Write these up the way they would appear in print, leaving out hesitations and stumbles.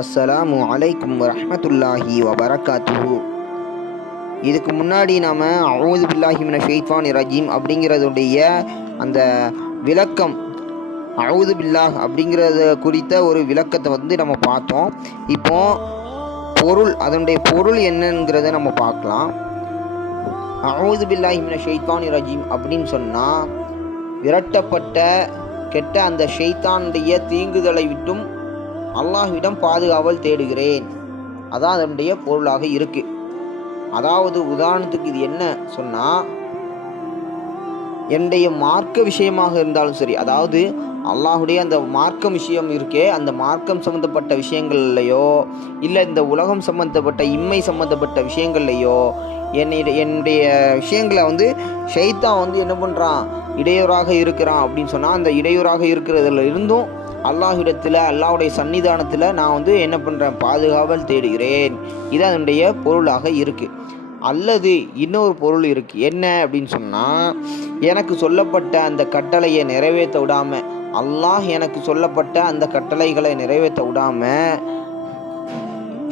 அஸ்ஸலாமு அலைக்கும் வரஹ்மத்துல்லாஹி வபரகாத்துஹு. இதுக்கு முன்னாடி நாம் அஊது பில்லாஹி மினஷ் ஷைத்தானிர் ரஜீம் அப்படிங்கிறதுடைய அந்த விளக்கம், அஊது பில்லாஹ் அப்படிங்கிறத குறித்த ஒரு விளக்கத்தை நம்ம பார்த்தோம். இப்போ பொருள், அதனுடைய பொருள் என்னங்கிறத நம்ம பார்க்கலாம். அஊது பில்லாஹி மினஷ் ஷைத்தானிர் ரஜீம் அப்படின்னு சொன்னால் விரட்டப்பட்ட கெட்ட அந்த ஷைத்தானுடைய தீங்குதலை விட்டும் அல்லாஹ்விடம் பாதுகாவல் தேடுகிறேன். அதான் அதனுடைய பொருளாக இருக்கு. அதாவது உதாரணத்துக்கு இது என்ன சொன்னால், என்னுடைய மார்க்க விஷயமாக இருந்தாலும் சரி, அதாவது அல்லாஹுடைய அந்த மார்க்கம் விஷயம் இருக்கே, அந்த மார்க்கம் சம்மந்தப்பட்ட விஷயங்கள்லையோ இல்லை இந்த உலகம் சம்மந்தப்பட்ட இம்மை சம்மந்தப்பட்ட விஷயங்கள்லையோ என்னுடைய விஷயங்களை ஷைத்தான் என்ன பண்ணுறான், இடையூறாக இருக்கிறான் அப்படின்னு சொன்னால், அந்த இடையூறாக இருக்கிறதுல இருந்தும் அல்லாஹ்விடத்தில், அல்லாஹ்வுடைய சன்னிதானத்தில் நான் என்ன பண்ணுறேன், பாதுகாவல் தேடுகிறேன். இது அதனுடைய பொருளாக இருக்குது. அல்லது இன்னொரு பொருள் இருக்குது. என்ன அப்படின்னு சொன்னால், எனக்கு சொல்லப்பட்ட அந்த கட்டளையை நிறைவேற்ற விடாமல், அல்லாஹ் எனக்கு சொல்லப்பட்ட அந்த கட்டளைகளை நிறைவேற்ற விடாமல்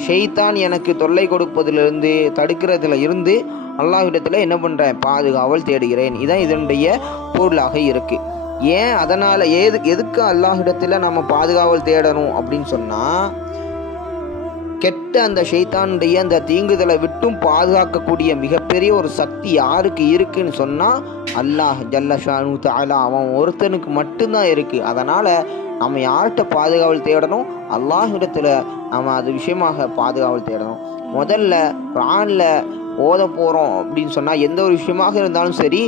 ஷைத்தான் எனக்கு தொல்லை கொடுப்பதிலிருந்து, தடுக்கிறதுல இருந்து அல்லாஹ்விடத்தில் என்ன பண்ணுறேன், பாதுகாவல் தேடுகிறேன். இதான் இதனுடைய பொருளாக இருக்குது. ஏன், அதனால் எதுக்கு அல்லாஹ்விடத்தில் நம்ம பாதுகாவல் தேடணும் அப்படின்னு சொன்னால், கெட்ட அந்த ஷைத்தானுடைய அந்த தீங்குதலை விட்டும் பாதுகாக்கக்கூடிய மிகப்பெரிய ஒரு சக்தி யாருக்கு இருக்குன்னு சொன்னால், அல்லாஹ் ஜல்ல ஷானு தஆலா அவன் ஒருத்தனுக்கு மட்டும்தான் இருக்குது. அதனால் நம்ம யார்கிட்ட பாதுகாவல் தேடணும், அல்லாஹ்விடத்தில் நம்ம அது விஷயமாக பாதுகாவல் தேடணும். முதல்ல குர்ஆனில் ஓத போகிறோம் அப்படின்னு சொன்னால், எந்த ஒரு விஷயமாக இருந்தாலும் சரி,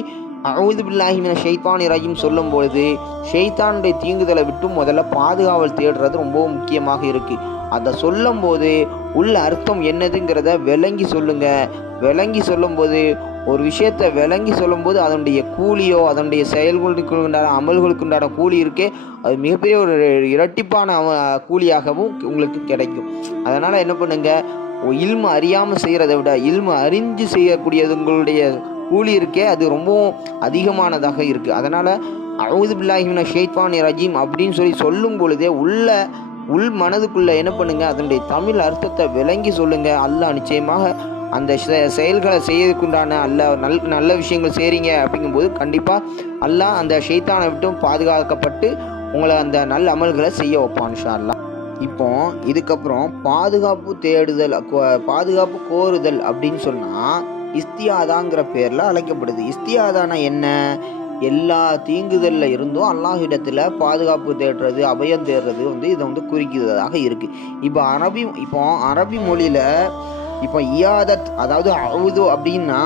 அஊது பில்லாஹி மினஷ் ஷைத்தானிர் ரஜீம் சொல்லும் பொழுது ஷைத்தானுடைய தீங்குதலை விட்டு முதல்ல பாதுகாவல் தேடுறது ரொம்பவும் முக்கியமாக இருக்குது. அதை சொல்லும் போது உள்ள அர்த்தம் என்னதுங்கிறத விளங்கி சொல்லுங்க. விளங்கி சொல்லும்போது, ஒரு விஷயத்தை விளங்கி சொல்லும்போது அதனுடைய கூலியோ, அதனுடைய செயல்களுக்கு உண்டான அமல்களுக்கு உண்டான கூலி இருக்கே, அது மிகப்பெரிய ஒரு இரட்டிப்பான கூலியாகவும் உங்களுக்கு கிடைக்கும். அதனால் என்ன பண்ணுங்க, இல்மு அறியாமல் செய்கிறத விட இல்மு அறிஞ்சு செய்யக்கூடியது உங்களுடைய கூலி இருக்கே, அது ரொம்பவும் அதிகமானதாக இருக்குது. அதனால் அஊது பில்லாஹி மினஷ் ஷைத்தானிர் ரஜீம் அப்படின்னு சொல்லும் பொழுதே உள் மனதுக்குள்ளே என்ன பண்ணுங்க, அதனுடைய தமிழ் அர்த்தத்தை விளங்கி சொல்லுங்கள். அல்லாஹ் நிச்சயமாக அந்த செயல்களை செய்யறதுக்குண்டான நல்ல விஷயங்கள் செய்கிறீங்க அப்படிங்கும்போது கண்டிப்பாக அல்லாஹ் அந்த ஷைத்தானை விட்டும் பாதுகாக்கப்பட்டு உங்களை அந்த நல்ல அமல்களை செய்ய வைப்பான் இன்ஷா அல்லாஹ். இப்போ இதுக்கப்புறம் பாதுகாப்பு கோருதல் அப்படின்னு சொன்னால் இஸ்தியாதாங்கிற பேரில் அழைக்கப்படுது. இஸ்தியாதானா என்ன, எல்லா தீங்குதலில் இருந்தும் அல்லாஹ்விடத்தில் பாதுகாப்பு தேடுறது, அபயம் தேடுறது இதை குறிக்கிறதாக இருக்குது. இப்போ அரபி மொழியில் இப்போ இயாதத், அதாவது அவுது அப்படின்னா,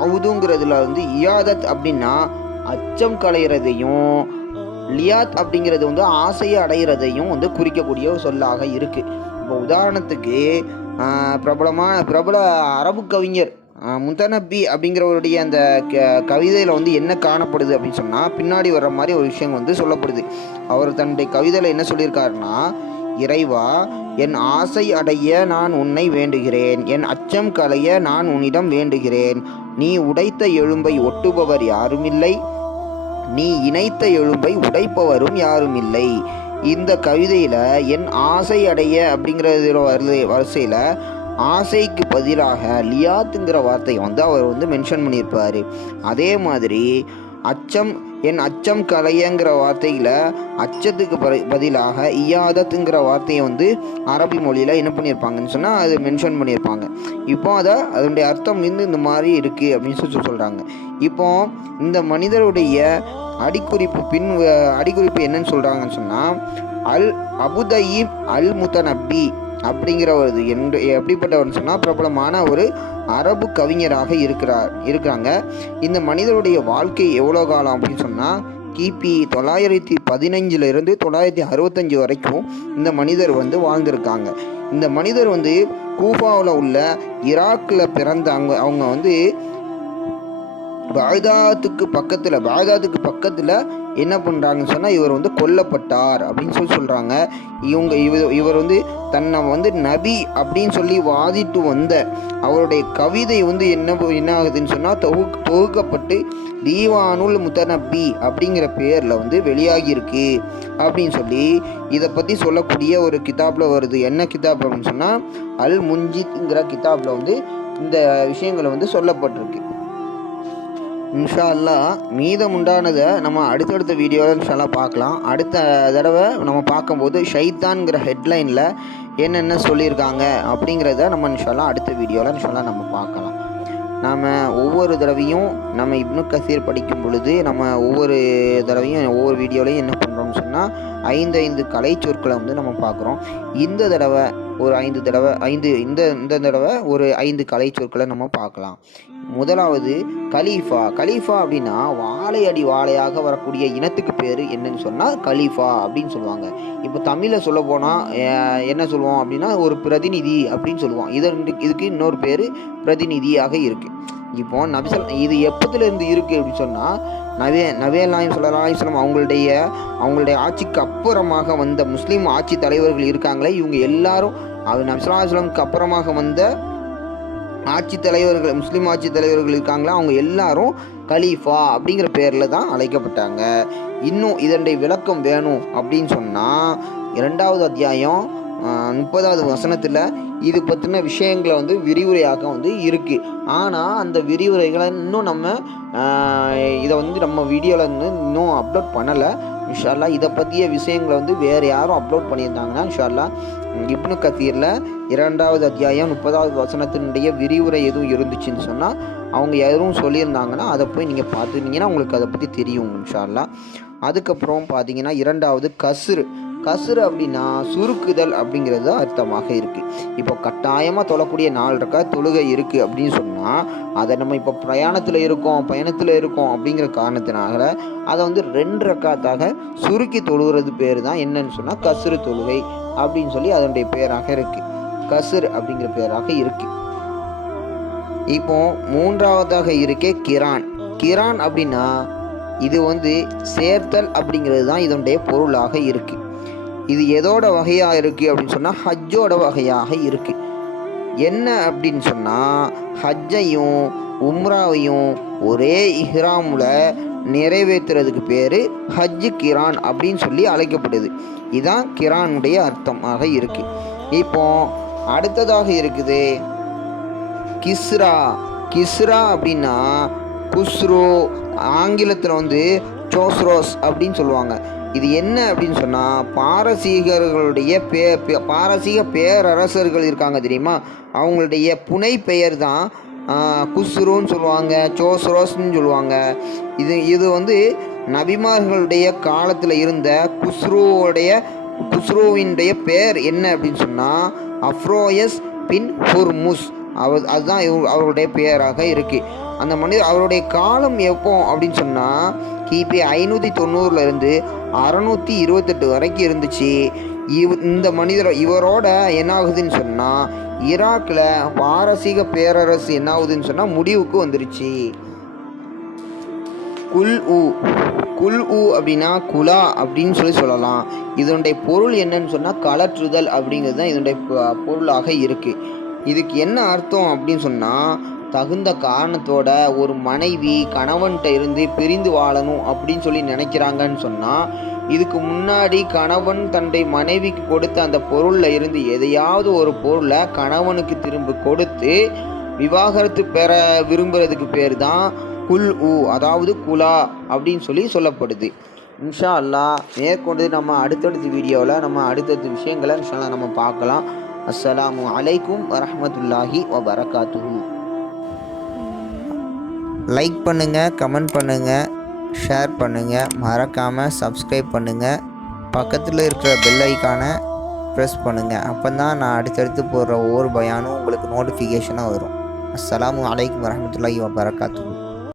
அவுதுங்கிறதுல இயாதத் அப்படின்னா அச்சம் களையிறதையும், லியாத் அப்படிங்கிறது ஆசையை அடைகிறதையும் குறிக்கக்கூடிய ஒரு சொல்லாக இருக்குது. இப்போ உதாரணத்துக்கு பிரபல அரபு கவிஞர் முத்தனப்பி அப்படிங்கிறவருடைய அந்த கவிதையில் என்ன காணப்படுது அப்படின்னு சொன்னால், பின்னாடி வர்ற மாதிரி ஒரு விஷயம் சொல்லப்படுது. அவர் தன்னுடைய கவிதையில் என்ன சொல்லியிருக்காருன்னா, இறைவா, என் ஆசை அடைய நான் உன்னை வேண்டுகிறேன், என் அச்சம் களைய நான் உன்னிடம் வேண்டுகிறேன். நீ உடைத்த எலும்பை ஒட்டுபவர் யாருமில்லை, நீ இணைத்த எலும்பை உடைப்பவரும் யாருமில்லை. இந்த கவிதையில் என் ஆசை அடைய அப்படிங்கிறது வரிசையில் ஆசைக்கு பதிலாக லியாத்துங்கிற வார்த்தையை அவர் மென்ஷன் பண்ணியிருப்பார். அதே மாதிரி என் அச்சம் கலையங்கிற வார்த்தையில் அச்சத்துக்கு பதிலாக இயாதத்துங்கிற வார்த்தையை அரபி மொழியில் என்ன பண்ணியிருப்பாங்கன்னு சொன்னால் அது மென்ஷன் பண்ணியிருப்பாங்க. இப்போ அதனுடைய அர்த்தம் இந்த மாதிரி இருக்குது அப்படின்னு சொல்கிறாங்க. இப்போ இந்த மனிதருடைய அடிக்குறிப்பு என்னன்னு சொல்கிறாங்கன்னு சொன்னால், அல் அபுதயீப் அல் முத்தனப்பி அப்படிங்கிறவர் எப்படிப்பட்டவர்னு சொன்னால் பிரபலமான ஒரு அரபு கவிஞராக இருக்கிறாங்க. இந்த மனிதருடைய வாழ்க்கை எவ்வளோ காலம் அப்படின்னு சொன்னால், கிபி 915 965 வரைக்கும் இந்த மனிதர் வாழ்ந்திருக்காங்க. இந்த மனிதர் கூஃபாவில் உள்ள ஈராக்கில் பிறந்த அவங்க பாக்தாத்துக்கு பக்கத்தில் என்ன பண்ணுறாங்கன்னு சொன்னால் இவர் வந்து கொல்லப்பட்டார் அப்படின்னு சொல்கிறாங்க. இவர் வந்து தன்னை வந்து நபி அப்படின்னு சொல்லி வாதிட்டு வந்த அவருடைய கவிதை வந்து என்ன ஆகுதுன்னு சொன்னால் தொகுக்கப்பட்டு தீவானுல் முத்தநபி அப்படிங்கிற பேரில் வந்து வெளியாகியிருக்கு அப்படின்னு சொல்லி இதை பற்றி சொல்லக்கூடிய ஒரு கிதாப்பில் வருது. என்ன கிதாப் அப்படின்னு சொன்னால் அல் முஞ்சித்ங்கிற கிதாப்பில் வந்து இந்த விஷயங்களை வந்து சொல்லப்பட்டிருக்கு. இன்ஷா அல்லாஹ் மீதம் உண்டானதை நம்ம அடுத்தடுத்த வீடியோவில் இன்ஷா அல்லாஹ் பார்க்கலாம். அடுத்த தடவை நம்ம பார்க்கும்போது ஷைத்தான்கிற ஹெட்லைனில் என்னென்ன சொல்லியிருக்காங்க அப்படிங்கிறத நம்ம இன்ஷா அல்லாஹ் அடுத்த வீடியோவில் இன்ஷா அல்லாஹ் நம்ம பார்க்கலாம். நாம் ஒவ்வொரு தடவையும் நம்ம இப்னு கசீர் படிக்கும் பொழுது நம்ம ஒவ்வொரு தடவையும் ஒவ்வொரு வீடியோலையும் என்ன பண்ணுறோம்னு சொன்னால் 5 கலை சொற்களை வந்து நம்ம பார்க்குறோம். இந்த தடவை ஒரு 5 தடவை இந்த தடவை ஒரு 5 கலை சொற்களை நம்ம பார்க்கலாம். முதலாவது கலீஃபா. கலீஃபா அப்படின்னா வாழையடி வாழையாக வரக்கூடிய இனத்துக்கு பேர் என்னன்னு சொன்னால் கலீஃபா அப்படின்னு சொல்லுவாங்க. இப்போ தமிழில் சொல்ல போனால் என்ன சொல்லுவோம் அப்படின்னா ஒரு பிரதிநிதி அப்படின்னு சொல்லுவோம். இதுக்கு இன்னொரு பேர் பிரதிநிதியாக இருக்குது. இப்போ இது எப்போதுலேருந்து இருக்குது அப்படின்னு சொன்னால் நபிகள் நாயகம் ஸல்லல்லாஹு அலைஹி வஸல்லம் அவங்களுடைய ஆட்சிக்கு அப்புறமாக வந்த முஸ்லீம் ஆட்சி தலைவர்கள் இருக்காங்களே, இவங்க எல்லாரும் நபி ஸல்லல்லாஹு அலைஹி வஸல்லம் அப்புறமாக வந்த முஸ்லீம் ஆட்சி தலைவர்கள் இருக்காங்களா, அவங்க எல்லாரும் கலீஃபா அப்படிங்கிற பேரில் தான் அழைக்கப்பட்டாங்க. இன்னும் இதனுடைய விளக்கம் வேணும் அப்படின்னு சொன்னால் 2வது அத்தியாயம் 30வது வசனத்தில் இது பற்றின விஷயங்களை வந்து விரிவுரையாக வந்து இருக்குது. ஆனால் அந்த விரிவுரைகளை இன்னும் நம்ம இதை வந்து நம்ம வீடியோவில் வந்து இன்னும் அப்லோட் பண்ணலை. இன்ஷா அல்லாஹ் இதை பற்றிய விஷயங்களை வந்து வேறு யாரும் அப்லோட் பண்ணியிருந்தாங்கன்னா இன்ஷா அல்லாஹ் இப்னு கசீரில் 2வது அத்தியாயம் 30வது வசனத்தினுடைய விரிவுரை எதுவும் இருந்துச்சுன்னு சொன்னால் அவங்க எதுவும் சொல்லியிருந்தாங்கன்னா அதை போய் நீங்கள் பார்த்துருந்தீங்கன்னா உங்களுக்கு அதை பற்றி தெரியும் இன்ஷா அல்லாஹ். அதுக்கப்புறம் பார்த்தீங்கன்னா 2வது கசுறு அப்படின்னா சுருக்குதல் அப்படிங்கிறது அர்த்தமாக இருக்குது. இப்போ கட்டாயமாக தொழக்கூடிய 4 ரக்காத் தொழுகை இருக்குது அப்படின்னு சொன்னால் அதை நம்ம இப்போ பயணத்தில் இருக்கோம் அப்படிங்கிற காரணத்தினால அதை வந்து 2 ரக்காத்தாக சுருக்கி தொழுகிறது பேர் தான் என்னன்னு சொன்னால் கசுறு தொழுகை அப்படின்னு சொல்லி அதனுடைய பேராக இருக்குது. கசுர் அப்படிங்கிற பேராக இருக்குது. இப்போ 3வதாக இருக்கே கிரான் அப்படின்னா இது வந்து சேர்த்தல் அப்படிங்கிறது தான் இதனுடைய பொருளாக இருக்குது. இது எதோட வகையாக இருக்குது அப்படின்னு சொன்னால் ஹஜ்ஜோட வகையாக இருக்குது. என்ன அப்படின்னு சொன்னால் ஹஜ்ஜையும் உம்ராவையும் ஒரே இஹ்ராமில் நிறைவேற்றுறதுக்கு பேர் ஹஜ்ஜு கிரான் அப்படின்னு சொல்லி அழைக்கப்படுது. இதுதான் கிரானுடைய அர்த்தமாக இருக்குது. இப்போ அடுத்ததாக இருக்குது கிஸ்ரா அப்படின்னா குஸ்ரோ, ஆங்கிலத்தில் வந்து சோஸ்ரோஸ் அப்படின்னு சொல்லுவாங்க. இது என்ன அப்படின்னு சொன்னால் பாரசீக பேரரசர்கள் இருக்காங்க தெரியுமா, அவங்களுடைய புனை பெயர் தான் குஸ்ருன்னு சொல்லுவாங்க, சோஸ்ரோஸ்ன்னு சொல்லுவாங்க. இது வந்து நபிமார்களுடைய காலத்தில் இருந்த குஸ்ரோவினுடைய பேர் என்ன அப்படின்னு சொன்னால் அஃப்ரோயஸ் பின் ஹுர்முஸ். அதுதான் அவருடைய பெயராக இருக்குது. அந்த மனிதர் அவருடைய காலம் எப்போ அப்படின்னு சொன்னால் கிபி 590 628 வரைக்கும் இருந்துச்சு. இந்த மனிதர் இவரோட என்ன ஆகுதுன்னு சொன்னால் ஈராக்கில் பாரசீக பேரரசு என்ன ஆகுதுன்னு சொன்னால் முடிவுக்கு வந்துருச்சு. குல் உ அப்படின்னா குலா அப்படின்னு சொல்லலாம். இதனுடைய பொருள் என்னன்னு சொன்னால் கலற்றுதல் அப்படிங்கிறது தான் இதனுடைய பொருளாக இருக்குது. இதுக்கு என்ன அர்த்தம் அப்படின்னு சொன்னால் தகுந்த காரணத்தோட ஒரு மனைவி கணவன்கிட்ட இருந்து பிரிந்து வாழணும் அப்படின்னு சொல்லி நினைக்கிறாங்கன்னு சொன்னால் இதுக்கு முன்னாடி கணவன் தன்னுடைய மனைவிக்கு கொடுத்த அந்த பொருளில் இருந்து எதையாவது ஒரு பொருளை கணவனுக்கு திரும்ப கொடுத்து விவாகரத்து பெற விரும்புறதுக்கு பேர் தான் அதாவது குலா அப்படின்னு சொல்லப்படுது. இன்ஷா அல்லாஹ் மேற்கொண்டு நம்ம அடுத்தடுத்த வீடியோவில் நம்ம அடுத்தடுத்த விஷயங்களை இன்ஷா அல்லாஹ் நம்ம பார்க்கலாம். அஸ்ஸலாமு அலைக்கும் வரஹ்மத்துல்லாஹி வபரகாத்துஹு. லைக் பண்ணுங்கள், கமெண்ட் பண்ணுங்கள், ஷேர் பண்ணுங்கள், மறக்காமல் சப்ஸ்கிரைப் பண்ணுங்கள். பக்கத்தில் இருக்கிற பெல் ஐக்கானை ப்ரெஸ் பண்ணுங்கள். அப்போ தான் நான் அடுத்தடுத்து போடுற ஒவ்வொரு பயானும் உங்களுக்கு நோட்டிஃபிகேஷனாக வரும். அஸ்ஸலாமு அலைக்கும் வரஹ்மத்துல்லாஹி வபரகாத்துஹு.